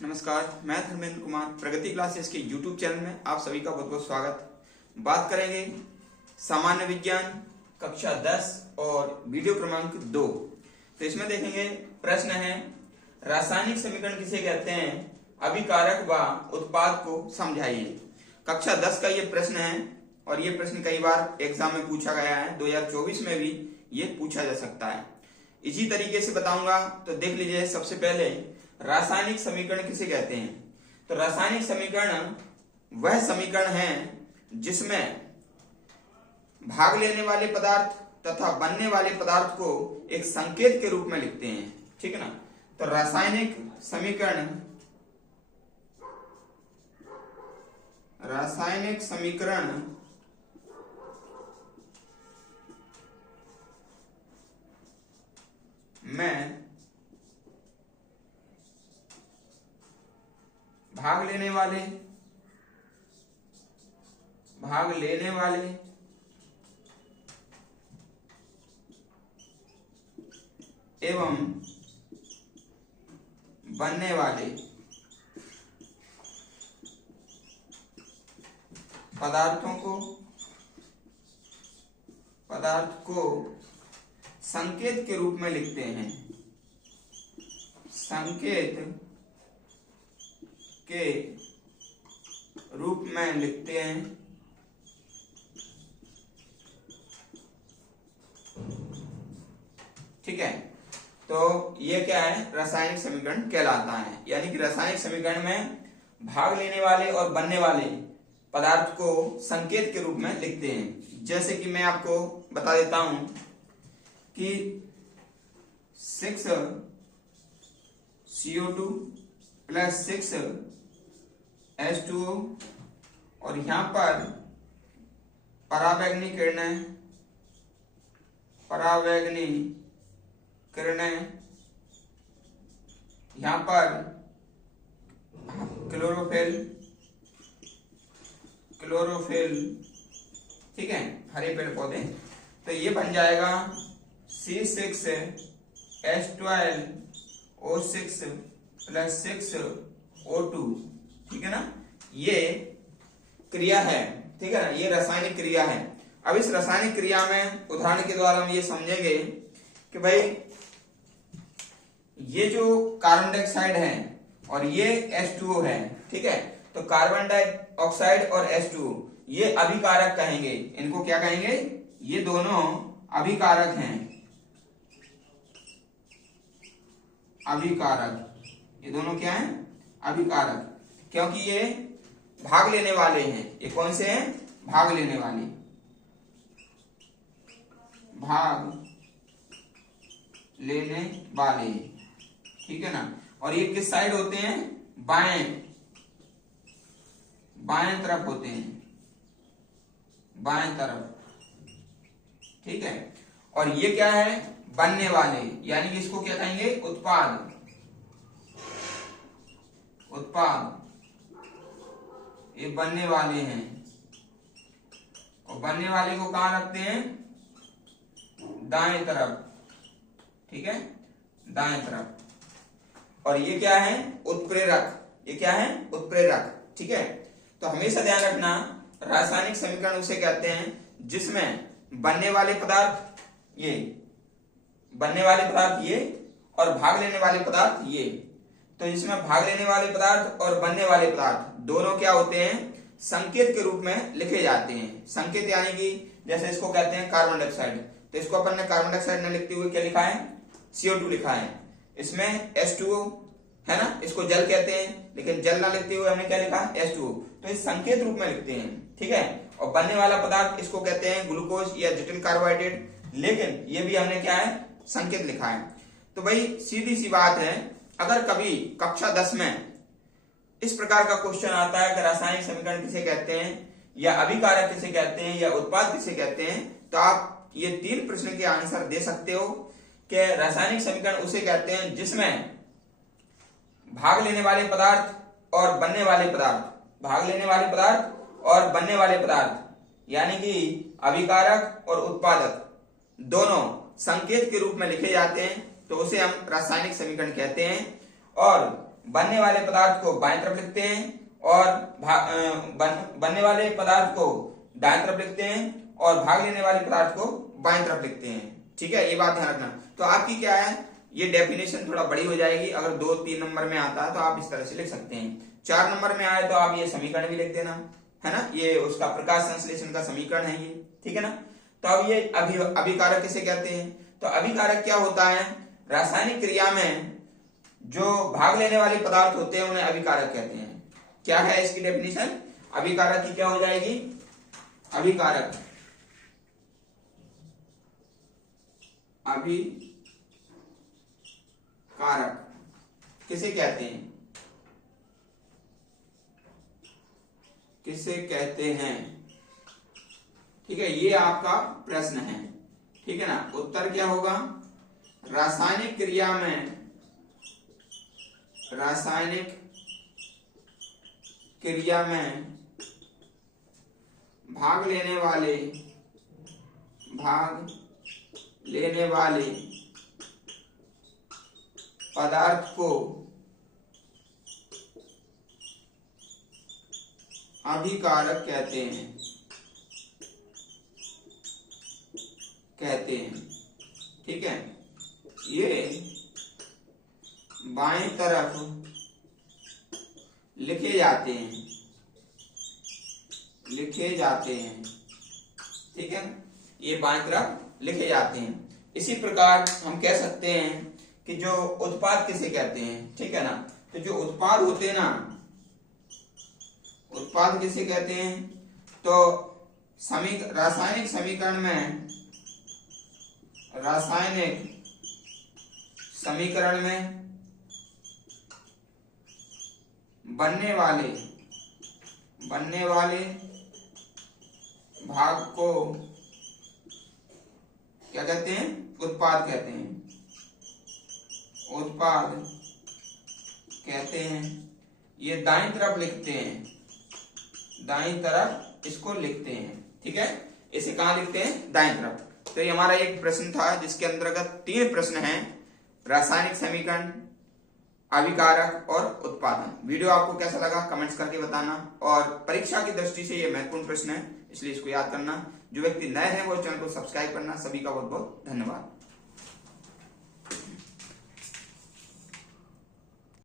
नमस्कार, मैं धर्मेंद्र कुमार प्रगति क्लासेस के YouTube चैनल में आप सभी का बहुत बहुत स्वागत। बात करेंगे सामान्य विज्ञान कक्षा 10 और वीडियो क्रमांक 2। तो इसमें देखेंगे प्रश्न है रासायनिक समीकरण किसे कहते हैं, अभिकारक व उत्पाद को समझाइए। कक्षा 10 का ये प्रश्न है और ये प्रश्न कई बार एग्जाम में पूछा गया है, 2024 में भी ये पूछा जा सकता है। इसी तरीके से बताऊंगा, तो देख लीजिए। सबसे पहले रासायनिक समीकरण किसे कहते हैं, तो रासायनिक समीकरण वह समीकरण है जिसमें भाग लेने वाले पदार्थ तथा बनने वाले पदार्थ को एक संकेत के रूप में लिखते हैं, ठीक है ना। तो रासायनिक समीकरण में भाग लेने वाले एवं बनने वाले पदार्थ को संकेत के रूप में लिखते हैं। संकेत के रूप में लिखते हैं। ठीक है, तो ये क्या है, रासायनिक समीकरण कहलाता है। यानी कि रासायनिक समीकरण में भाग लेने वाले और बनने वाले पदार्थ को संकेत के रूप में लिखते हैं। जैसे कि मैं आपको बता देता हूं कि 6CO2 प्लस 6H2O और यहां पर परावैंगनी किरणें, यहां पर क्लोरोफिल, ठीक है, हरे पेड़ पौधे। तो ये बन जाएगा C6H12O6 प्लस 6O2, ठीक है ना। ये क्रिया है, ठीक है ना, ये रासायनिक क्रिया है। अब इस रासायनिक क्रिया में उदाहरण के द्वारा हम ये समझेंगे कि भाई ये जो कार्बन डाइऑक्साइड है और ये H2O है, ठीक है। तो कार्बन डाइऑक्साइड और H2O ये अभिकारक कहेंगे। इनको क्या कहेंगे, ये दोनों अभिकारक हैं। ये दोनों क्या हैं, अभिकारक, क्योंकि ये भाग लेने वाले हैं। ये कौन से हैं, भाग लेने वाले, ठीक है ना। और ये किस साइड होते हैं, बाएं तरफ होते हैं, बाएं तरफ, ठीक है। और ये क्या है, बनने वाले, यानी कि इसको क्या कहेंगे, उत्पाद। ये बनने वाले हैं और बनने वाले को कहां रखते हैं, दाएं तरफ, ठीक है, दाएं तरफ। और ये क्या है, उत्प्रेरक। ये क्या है, उत्प्रेरक, ठीक है। तो हमेशा ध्यान रखना, रासायनिक समीकरण उसे कहते हैं जिसमें बनने वाले पदार्थ ये और भाग लेने वाले पदार्थ ये। तो इसमें भाग लेने वाले पदार्थ और बनने वाले पदार्थ दोनों क्या होते हैं, संकेत के रूप में लिखे जाते हैं। संकेत यानी कि जैसे इसको कहते हैं कार्बन डाइऑक्साइड, तो इसको अपन ने कार्बन डाइऑक्साइड ने लिखते हुए क्या लिखा है, CO2 लिखा है। इसमें H2O है ना, इसको जल कहते हैं, लेकिन जल ना लिखते हुए हमने क्या लिखा, H2O। तो इस संकेत रूप में लिखते हैं, ठीक है। और बनने वाला पदार्थ इसको कहते हैं ग्लूकोज या जटिल कार्बोहाइड्रेट, लेकिन ये भी हमने क्या है, संकेत लिखा है। तो भाई सीधी सी बात है, अगर कभी कक्षा 10 में इस प्रकार का क्वेश्चन आता है कि रासायनिक समीकरण किसे कहते हैं, या अभिकारक किसे कहते हैं, या उत्पाद किसे कहते हैं, तो आप ये 3 प्रश्न के आंसर दे सकते हो कि रासायनिक समीकरण उसे कहते हैं जिसमें भाग लेने वाले पदार्थ और बनने वाले पदार्थ, यानी कि अभिकारक और उत्पादक दोनों संकेत के रूप में लिखे जाते हैं, तो उसे हम रासायनिक समीकरण कहते हैं। और बनने वाले पदार्थ को बाएं तरफ लिखते हैं और बनने वाले पदार्थ को दाएं तरफ लिखते हैं और भाग लेने वाले पदार्थ को बाएं तरफ लिखते हैं। ठीक है, ये बात ध्यान रखना। तो आपकी क्या है, ये डेफिनेशन थोड़ा बड़ी हो जाएगी। अगर 2-3 नंबर में आता है तो आप इस तरह से लिख सकते हैं। 4 नंबर में आए तो आप ये समीकरण भी लिख देना, है ना। ये उसका प्रकाश संश्लेषण का समीकरण है ये, ठीक है ना। तो अब ये अभिकारक किसे कहते हैं? तो अभिकारक क्या होता है, रासायनिक क्रिया में जो भाग लेने वाले पदार्थ होते हैं उन्हें अभिकारक कहते हैं। क्या है इसकी डेफिनेशन? अभिकारक की क्या हो जाएगी? अभिकारक किसे कहते हैं? किसे कहते हैं? ठीक है, ये आपका प्रश्न है, ठीक है ना। उत्तर क्या होगा? रासायनिक क्रिया में भाग लेने वाले पदार्थ को अभिकारक कहते हैं। ठीक है, ये बाएं तरफ लिखे जाते हैं, ठीक है, ये बाएं तरफ लिखे जाते हैं। इसी प्रकार हम कह सकते हैं कि जो उत्पाद किसे कहते हैं, ठीक है ना। तो जो उत्पाद होते हैं ना, उत्पाद किसे कहते हैं? तो रासायनिक समीकरण में बनने वाले भाग को क्या कहते हैं? उत्पाद कहते हैं। ये दाईं तरफ लिखते हैं, इसको लिखते हैं, ठीक है। इसे कहां लिखते हैं? दाईं तरफ। तो ये हमारा एक प्रश्न था जिसके अंतर्गत 3 प्रश्न हैं, रासायनिक समीकरण, अभिकारक और उत्पादन। वीडियो आपको कैसा लगा कमेंट्स करके बताना। और परीक्षा की दृष्टि से ये महत्वपूर्ण प्रश्न है, इसलिए इसको याद करना। जो व्यक्ति नए हैं वो चैनल को सब्सक्राइब करना। सभी का बहुत बहुत धन्यवाद।